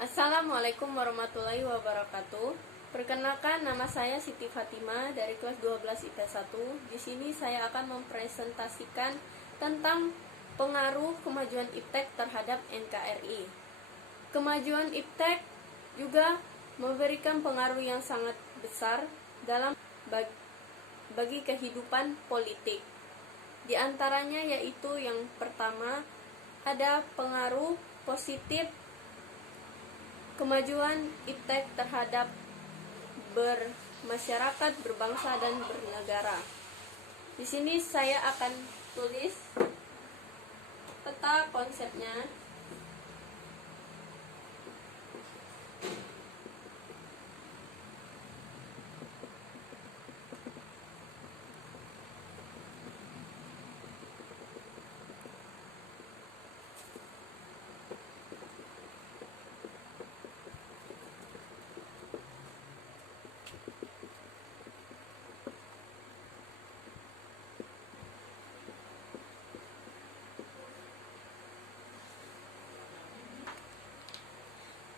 Assalamualaikum warahmatullahi wabarakatuh. Perkenalkan, nama saya Siti Fatima dari kelas 12 IPS 1. Di sini saya akan mempresentasikan tentang pengaruh kemajuan iptek terhadap NKRI. Kemajuan iptek juga memberikan pengaruh yang sangat besar dalam bagi kehidupan politik. Di antaranya yaitu yang pertama, ada pengaruh positif kemajuan iptek terhadap bermasyarakat, berbangsa, dan bernegara. Di sini saya akan tulis peta konsepnya.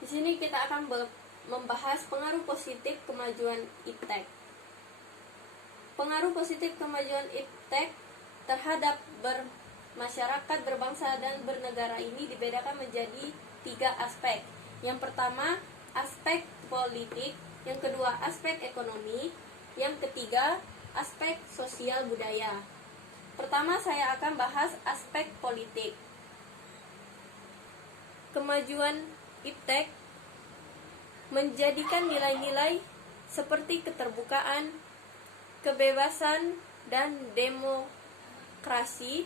Di sini kita akan membahas pengaruh positif kemajuan iptek. Pengaruh positif kemajuan iptek terhadap bermasyarakat, berbangsa, dan bernegara ini dibedakan menjadi 3 aspek. Yang pertama, aspek politik. Yang kedua, aspek ekonomi. Yang ketiga, aspek sosial budaya. Pertama, saya akan bahas aspek politik. Kemajuan iptek menjadikan nilai-nilai seperti keterbukaan, kebebasan, dan demokrasi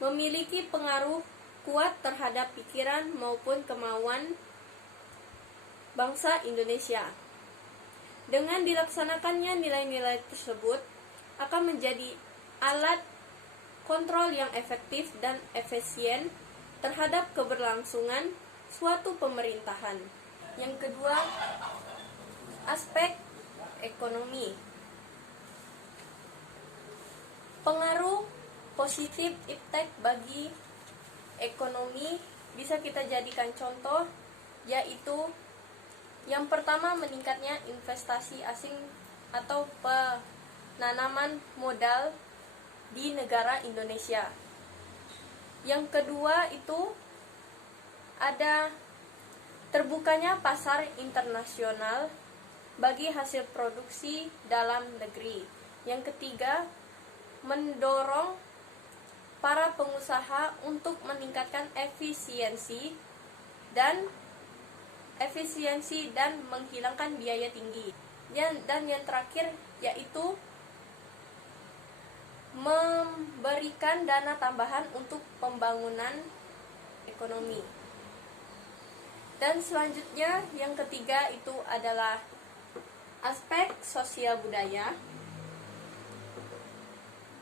memiliki pengaruh kuat terhadap pikiran maupun kemauan bangsa Indonesia. Dengan dilaksanakannya nilai-nilai tersebut akan menjadi alat kontrol yang efektif dan efisien terhadap keberlangsungan suatu pemerintahan. Yang kedua, aspek ekonomi. Pengaruh positif iptek bagi ekonomi bisa kita jadikan contoh, yaitu yang pertama, meningkatnya investasi asing atau penanaman modal di negara Indonesia. Yang kedua itu ada terbukanya pasar internasional bagi hasil produksi dalam negeri. Yang ketiga, mendorong para pengusaha untuk meningkatkan efisiensi dan menghilangkan biaya tinggi. Dan yang terakhir yaitu memberikan dana tambahan untuk pembangunan ekonomi. Dan selanjutnya yang ketiga itu adalah aspek sosial budaya.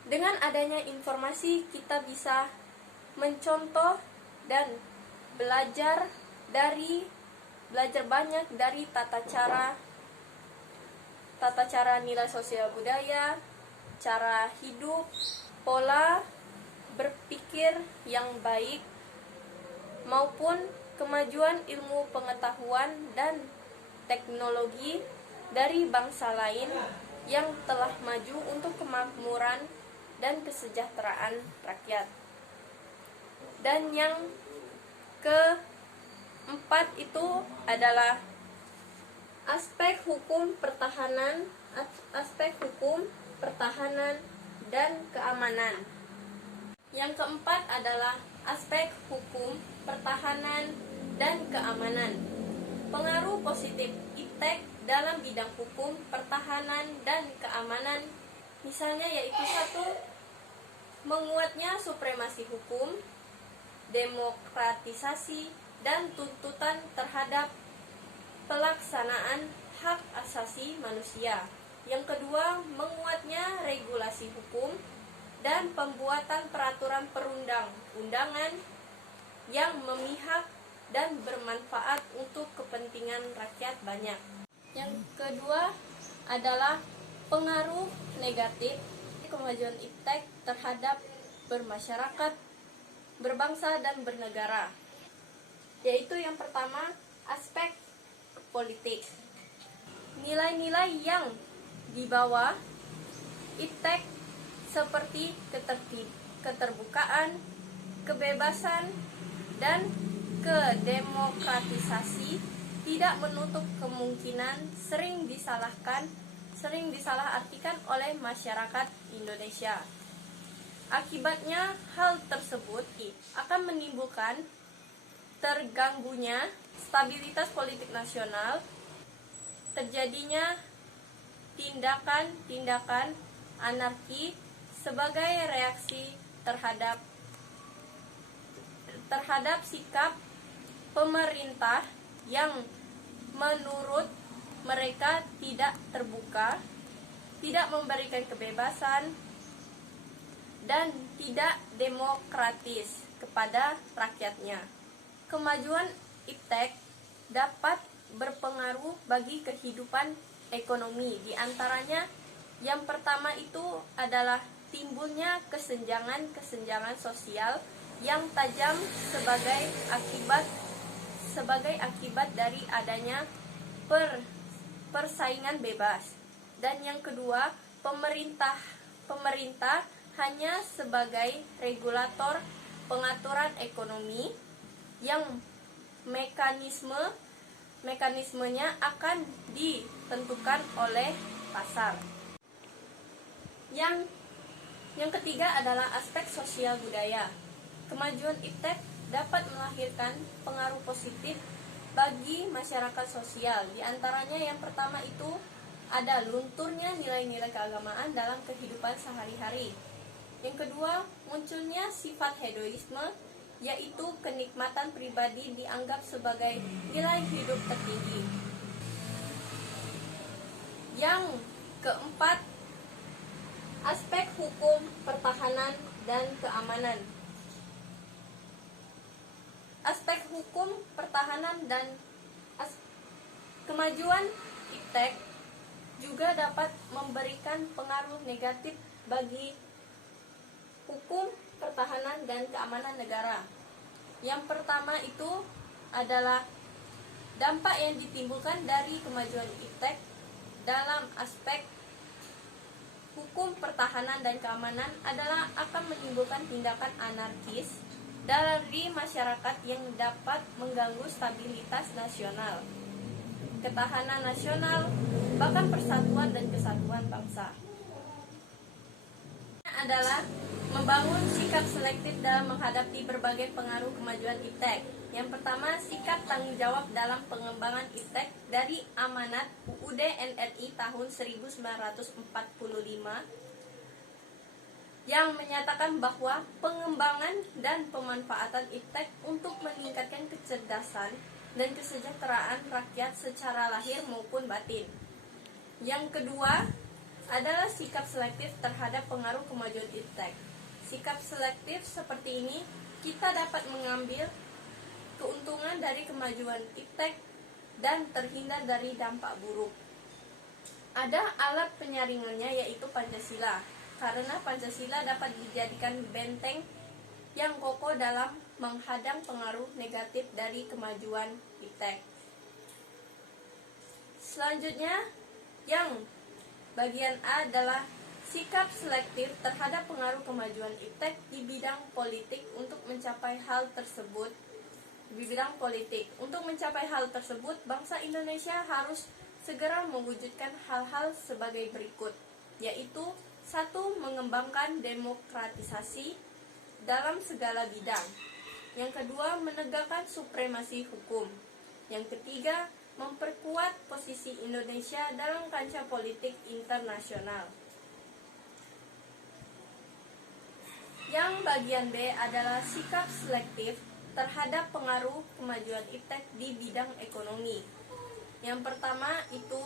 Dengan adanya informasi kita bisa mencontoh dan belajar banyak dari tata cara nilai sosial budaya, cara hidup, pola berpikir yang baik, maupun kemajuan ilmu pengetahuan dan teknologi dari bangsa lain yang telah maju untuk kemakmuran dan kesejahteraan rakyat. Dan yang keempat itu adalah aspek hukum pertahanan dan keamanan. Yang keempat adalah aspek hukum, pertahanan, dan keamanan. Pengaruh positif iptek dalam bidang hukum, pertahanan, dan keamanan misalnya yaitu 1. Menguatnya supremasi hukum, demokratisasi, dan tuntutan terhadap pelaksanaan hak asasi manusia. Yang kedua, menguatnya regulasi hukum dan pembuatan peraturan perundang-undangan yang memihak dan bermanfaat untuk kepentingan rakyat banyak. Yang kedua adalah pengaruh negatif kemajuan iptek terhadap bermasyarakat, berbangsa, dan bernegara. yaitu yang pertama aspek politik. Nilai-nilai yang dibawa IPTEK seperti keterbukaan, kebebasan, dan kedemokratisasi tidak menutup kemungkinan sering disalahartikan oleh masyarakat Indonesia. Akibatnya, hal tersebut akan menimbulkan terganggunya stabilitas politik nasional, terjadinya tindakan-tindakan anarki sebagai reaksi terhadap sikap pemerintah yang menurut mereka tidak terbuka, tidak memberikan kebebasan, dan tidak demokratis kepada rakyatnya. Kemajuan IPTEK dapat berpengaruh bagi kehidupan ekonomi. Di antaranya yang pertama itu adalah timbulnya kesenjangan sosial yang tajam sebagai akibat dari adanya persaingan bebas. Dan yang kedua, pemerintah hanya sebagai regulator pengaturan ekonomi yang mekanismenya akan ditentukan oleh pasar. Yang ketiga adalah aspek sosial budaya. Kemajuan IPTEK dapat melahirkan pengaruh positif bagi masyarakat sosial. Di antaranya yang pertama itu ada lunturnya nilai-nilai keagamaan dalam kehidupan sehari-hari. Yang kedua, munculnya sifat hedonisme, yaitu kenikmatan pribadi dianggap sebagai nilai hidup tertinggi. Yang keempat, aspek hukum, pertahanan, dan keamanan. Aspek hukum, pertahanan, dan kemajuan IPTEK juga dapat memberikan pengaruh negatif bagi hukum, pertahanan, dan keamanan negara. Yang pertama itu adalah dampak yang ditimbulkan dari kemajuan IPTEK dalam aspek hukum, pertahanan, dan keamanan adalah akan menimbulkan tindakan anarkis dari masyarakat yang dapat mengganggu stabilitas nasional, ketahanan nasional, bahkan persatuan dan kesatuan bangsa. Adalah membangun sikap selektif dalam menghadapi berbagai pengaruh kemajuan IPTEK. Yang pertama, sikap tanggung jawab dalam pengembangan IPTEK dari amanat UUD NRI tahun 1945 yang menyatakan bahwa pengembangan dan pemanfaatan IPTEK untuk meningkatkan kecerdasan dan kesejahteraan rakyat secara lahir maupun batin. Yang kedua adalah sikap selektif terhadap pengaruh kemajuan IPTEK. Sikap selektif seperti ini, kita dapat mengambil keuntungan dari kemajuan IPTEK dan terhindar dari dampak buruk. Ada alat penyaringannya, yaitu Pancasila, karena Pancasila dapat dijadikan benteng yang kokoh dalam menghadang pengaruh negatif dari kemajuan IPTEK. Selanjutnya, yang bagian A adalah sikap selektif terhadap pengaruh kemajuan IPTEK di bidang politik untuk mencapai hal tersebut. Untuk mencapai hal tersebut, bangsa Indonesia harus segera mewujudkan hal-hal sebagai berikut, yaitu 1. Mengembangkan demokratisasi dalam segala bidang. Yang kedua, menegakkan supremasi hukum. Yang ketiga, memperkuat posisi Indonesia dalam kancah politik internasional. Yang bagian B adalah sikap selektif terhadap pengaruh kemajuan IPTEK di bidang ekonomi. Yang pertama itu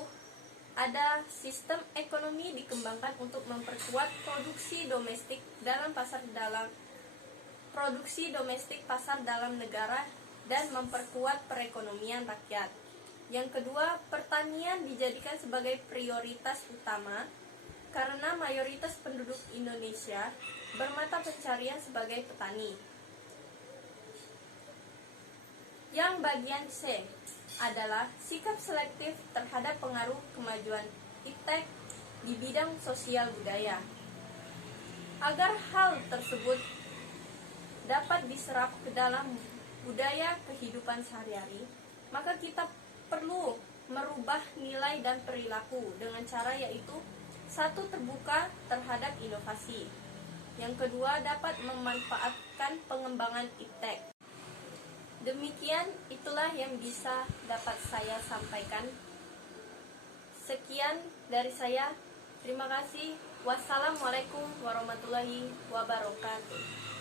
ada sistem ekonomi dikembangkan untuk memperkuat produksi domestik pasar dalam negara dan memperkuat perekonomian rakyat. Yang kedua, pertanian dijadikan sebagai prioritas utama karena mayoritas penduduk Indonesia bermata pencarian sebagai petani. Yang bagian C adalah sikap selektif terhadap pengaruh kemajuan iptek di bidang sosial budaya. Agar hal tersebut dapat diserap ke dalam budaya kehidupan sehari-hari, maka kita perlu merubah nilai dan perilaku dengan cara yaitu: satu, terbuka terhadap inovasi. Yang kedua, dapat memanfaatkan pengembangan iptek. Demikian, itulah yang bisa dapat saya sampaikan. Sekian dari saya. Terima kasih. Wassalamualaikum warahmatullahi wabarakatuh.